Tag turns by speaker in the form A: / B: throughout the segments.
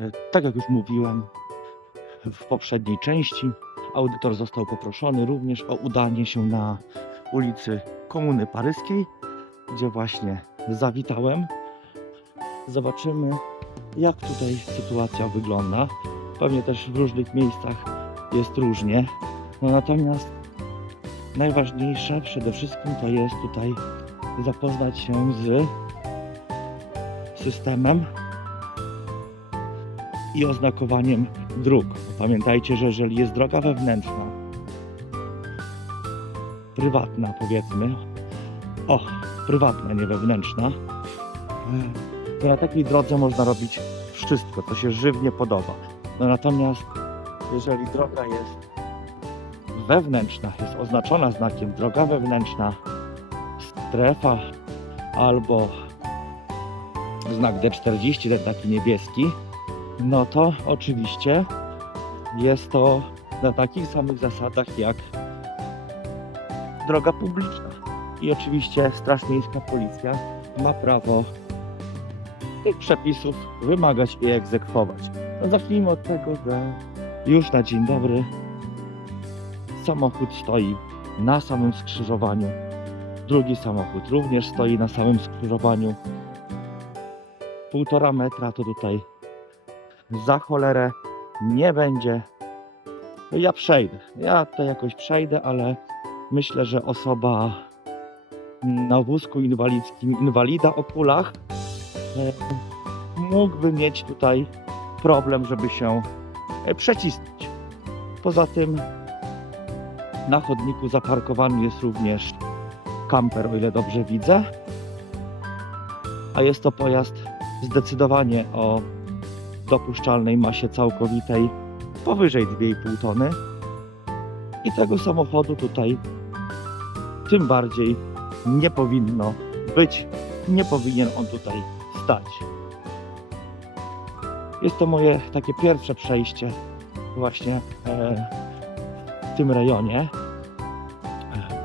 A: E, Tak jak już mówiłem w poprzedniej części, audytor został poproszony również o udanie się na ulicy Komuny Paryskiej, gdzie właśnie zawitałem. Zobaczymy, jak tutaj sytuacja wygląda. Pewnie też w różnych miejscach jest różnie. No natomiast najważniejsze przede wszystkim to jest tutaj zapoznać się z systemem i oznakowaniem dróg. Pamiętajcie, że jeżeli jest droga wewnętrzna, prywatna powiedzmy, o, prywatna, nie wewnętrzna, to na takiej drodze można robić wszystko, co się żywnie podoba. No natomiast jeżeli droga jest wewnętrzna, jest oznaczona znakiem droga wewnętrzna, strefa albo znak D40, ten taki niebieski, no to oczywiście jest to na takich samych zasadach jak droga publiczna. I oczywiście Straż Miejska Policja ma prawo tych przepisów wymagać i egzekwować. No zacznijmy od tego, że już na dzień dobry samochód stoi na samym skrzyżowaniu. Drugi samochód również stoi na samym skrzyżowaniu. Półtora metra to tutaj za cholerę nie będzie. Ja przejdę. Ja to jakoś przejdę, ale myślę, że osoba na wózku inwalidzkim, inwalida o kulach, e, mógłby mieć tutaj problem, żeby się e, przecisnąć. Poza tym na chodniku zaparkowany jest również kamper, o ile dobrze widzę. A jest to pojazd zdecydowanie o dopuszczalnej masie całkowitej powyżej 2,5 tony. I tego samochodu tutaj tym bardziej nie powinno być. Nie powinien on tutaj stać. Jest to moje takie pierwsze przejście właśnie e, w tym rejonie.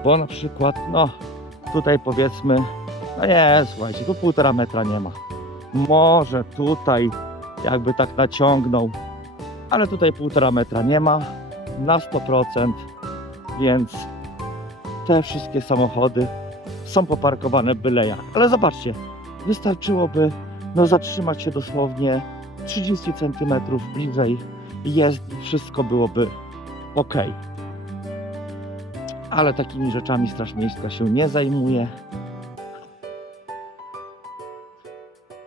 A: Bo na przykład, no tutaj powiedzmy, no nie, słuchajcie, tu półtora metra nie ma. Może tutaj jakby tak naciągnął, ale tutaj półtora metra nie ma na 100%, więc te wszystkie samochody są poparkowane byle jak. Ale zobaczcie, wystarczyłoby no, zatrzymać się dosłownie 30 cm bliżej jezdni, wszystko byłoby ok. Ale takimi rzeczami Straż Miejska się nie zajmuje.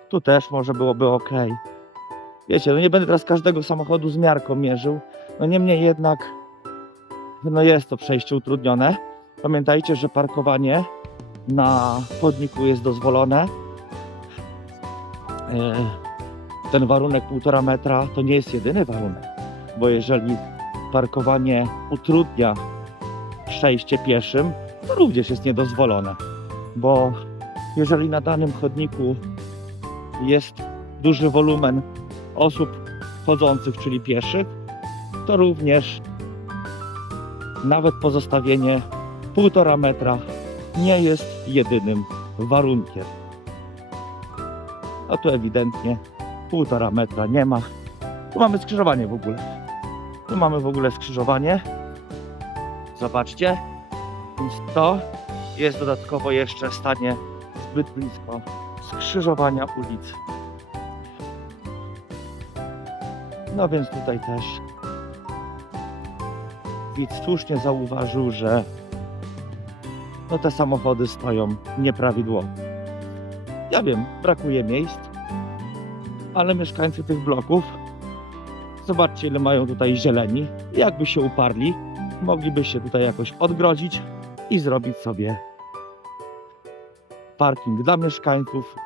A: Tu też może byłoby ok. Wiecie, no nie będę teraz każdego samochodu z miarką mierzył. No niemniej jednak, no jest to przejście utrudnione. Pamiętajcie, że parkowanie na chodniku jest dozwolone. E, Ten warunek półtora metra to nie jest jedyny warunek, bo jeżeli parkowanie utrudnia przejście pieszym, to również jest niedozwolone, bo jeżeli na danym chodniku jest duży wolumen osób chodzących, czyli pieszych, to również nawet pozostawienie półtora metra nie jest jedynym warunkiem. A tu ewidentnie półtora metra nie ma. Tu mamy skrzyżowanie w ogóle. Tu mamy w ogóle skrzyżowanie. Zobaczcie. Więc to jest dodatkowo jeszcze stanie zbyt blisko skrzyżowania ulicy. No więc tutaj też widz słusznie zauważył, że no te samochody stoją nieprawidłowo. Ja wiem, brakuje miejsc, ale mieszkańcy tych bloków, zobaczcie ile mają tutaj zieleni. Jakby się uparli, mogliby się tutaj jakoś odgrodzić i zrobić sobie parking dla mieszkańców.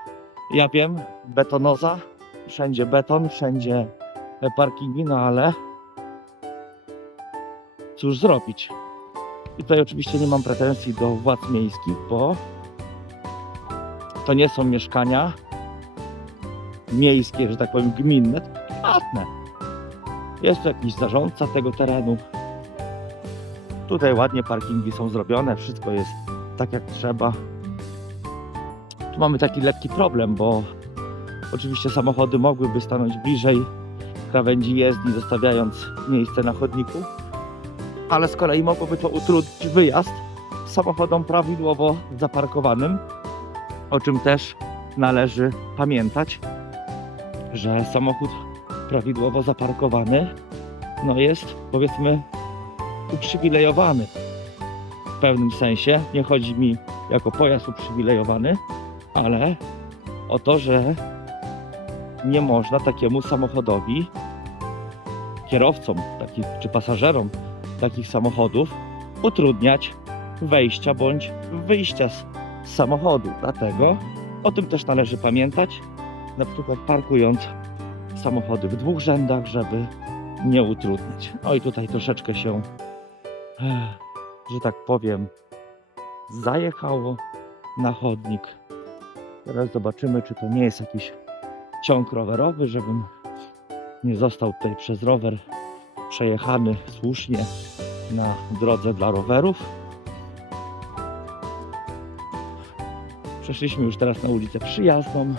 A: Ja wiem, betonoza, wszędzie beton, wszędzie parkingi, no ale cóż zrobić? I tutaj oczywiście nie mam pretensji do władz miejskich, bo to nie są mieszkania miejskie, że tak powiem gminne, prywatne. Jest tu jakiś zarządca tego terenu. Tutaj ładnie parkingi są zrobione, wszystko jest tak jak trzeba. Tu mamy taki lekki problem, bo oczywiście samochody mogłyby stanąć bliżej krawędzi jezdni, zostawiając miejsce na chodniku. Ale z kolei mogłoby to utrudnić wyjazd samochodom prawidłowo zaparkowanym, o czym też należy pamiętać, że samochód prawidłowo zaparkowany no jest powiedzmy uprzywilejowany w pewnym sensie. Nie chodzi mi jako pojazd uprzywilejowany, ale o to, że nie można takiemu samochodowi, kierowcom takich, czy pasażerom takich samochodów utrudniać wejścia bądź wyjścia z, samochodu. Dlatego o tym też należy pamiętać, na przykład parkując samochody w dwóch rzędach, żeby nie utrudniać. No i tutaj troszeczkę się, eh, że tak powiem, zajechało na chodnik. Teraz zobaczymy, czy to nie jest jakiś ciąg rowerowy, żebym nie został tutaj przez rower przejechany słusznie na drodze dla rowerów. Przeszliśmy już teraz na ulicę przyjazną,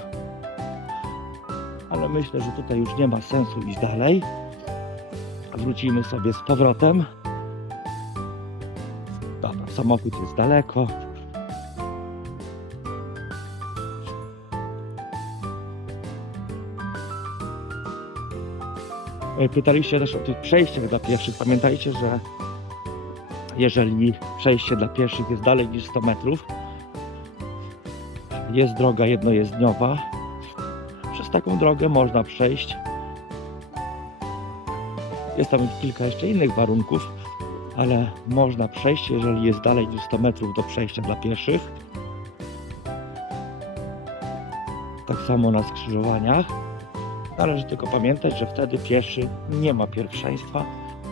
A: ale myślę, że tutaj już nie ma sensu iść dalej. Wrócimy sobie z powrotem. Dobra, samochód jest daleko. Pytaliście też o tych przejściach dla pieszych. Pamiętajcie, że jeżeli przejście dla pieszych jest dalej niż 100 metrów, jest droga jednojezdniowa. Przez taką drogę można przejść. Jest tam kilka jeszcze innych warunków, ale można przejść, jeżeli jest dalej niż 100 metrów do przejścia dla pieszych. Tak samo na skrzyżowaniach. Należy tylko pamiętać, że wtedy pieszy nie ma pierwszeństwa.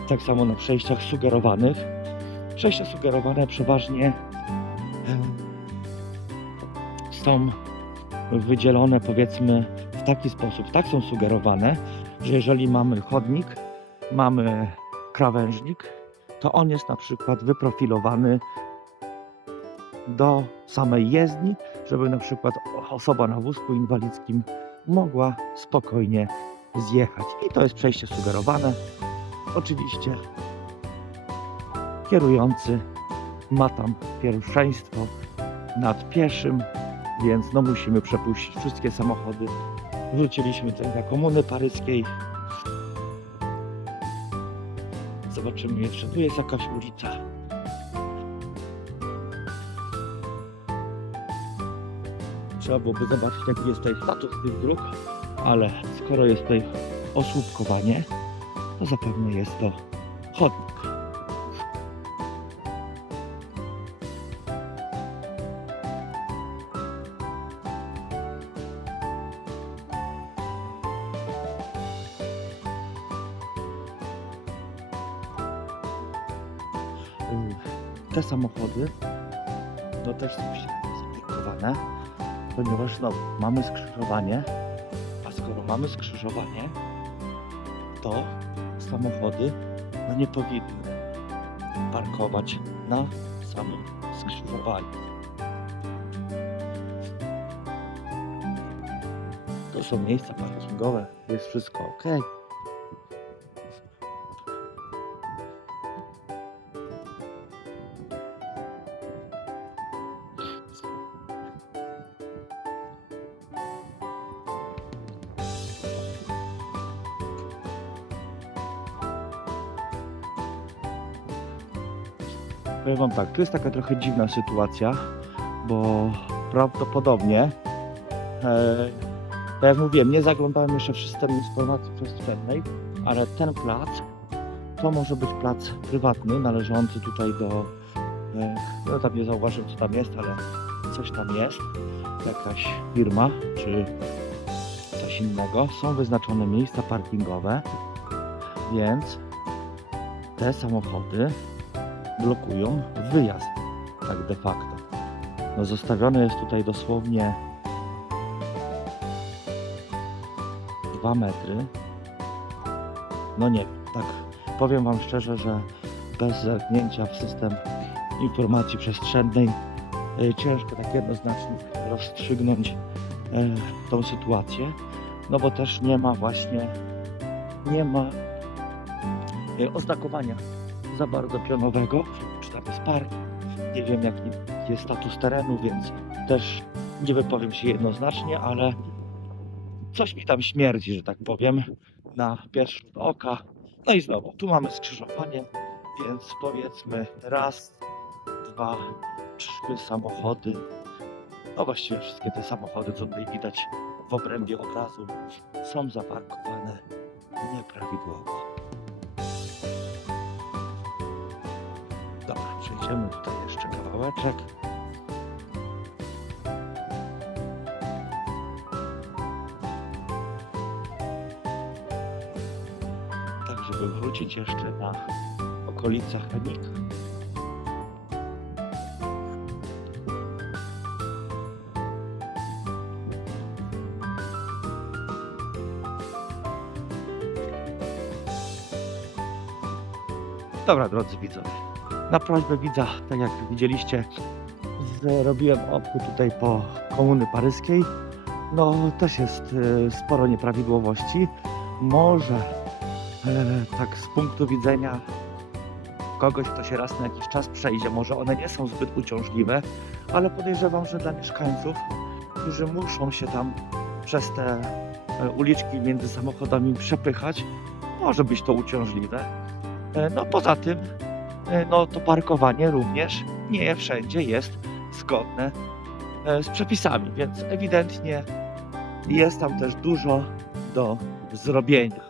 A: Tak samo na przejściach sugerowanych. Przejścia sugerowane przeważnie są wydzielone powiedzmy w taki sposób, tak są sugerowane, że jeżeli mamy chodnik, mamy krawężnik, to on jest na przykład wyprofilowany do samej jezdni, żeby na przykład osoba na wózku inwalidzkim mogła spokojnie zjechać. I to jest przejście sugerowane. Oczywiście kierujący ma tam pierwszeństwo nad pieszym, więc no musimy przepuścić wszystkie samochody. Wróciliśmy tutaj na komuny paryskiej. Zobaczymy jeszcze, tu jest jakaś ulica. Trzeba byłoby zobaczyć, jaki jest tutaj status tych dróg, ale skoro jest tutaj osłupkowanie, to zapewne jest to chodnik. Te samochody no też są zaparkowane, ponieważ znowu mamy skrzyżowanie, a skoro mamy skrzyżowanie, to samochody no nie powinny parkować na samym skrzyżowaniu. To są miejsca parkingowe, jest wszystko ok. Powiem wam tak, tu jest taka trochę dziwna sytuacja, bo prawdopodobnie, e, tak jak mówiłem, nie zaglądałem jeszcze w system informacji przestrzennej, ale ten plac to może być plac prywatny, należący tutaj do, e, no tam nie zauważyłem co tam jest, ale coś tam jest, jakaś firma czy coś innego. Są wyznaczone miejsca parkingowe, więc te samochody blokują wyjazd, tak de facto. No zostawione jest tutaj dosłownie 2 metry. No nie wiem, tak powiem Wam szczerze, że bez zerknięcia w system informacji przestrzennej e, ciężko tak jednoznacznie rozstrzygnąć e, tą sytuację, no bo też nie ma właśnie nie ma e, oznakowania za bardzo pionowego, czy tam jest park. Nie wiem jaki jest status terenu, więc też nie wypowiem się jednoznacznie, ale coś mi tam śmierdzi, że tak powiem, na pierwszy rzut oka. No i znowu, tu mamy skrzyżowanie, więc powiedzmy raz, dwa, trzy samochody. No właściwie wszystkie te samochody, co tutaj widać w obrębie obrazu, są zaparkowane nieprawidłowo. Przejdziemy tutaj jeszcze kawałeczek. Tak, żeby wrócić jeszcze na okolicach Enika. Dobra, drodzy widzowie, na prośbę widza, tak jak widzieliście, zrobiłem obchód tutaj po komuny paryskiej. No, też jest e, sporo nieprawidłowości. Może e, tak z punktu widzenia kogoś, kto się raz na jakiś czas przejdzie, może one nie są zbyt uciążliwe, ale podejrzewam, że dla mieszkańców, którzy muszą się tam przez te e, uliczki między samochodami przepychać, może być to uciążliwe. No poza tym, no to parkowanie również nie wszędzie jest zgodne e, z przepisami, więc ewidentnie jest tam też dużo do zrobienia.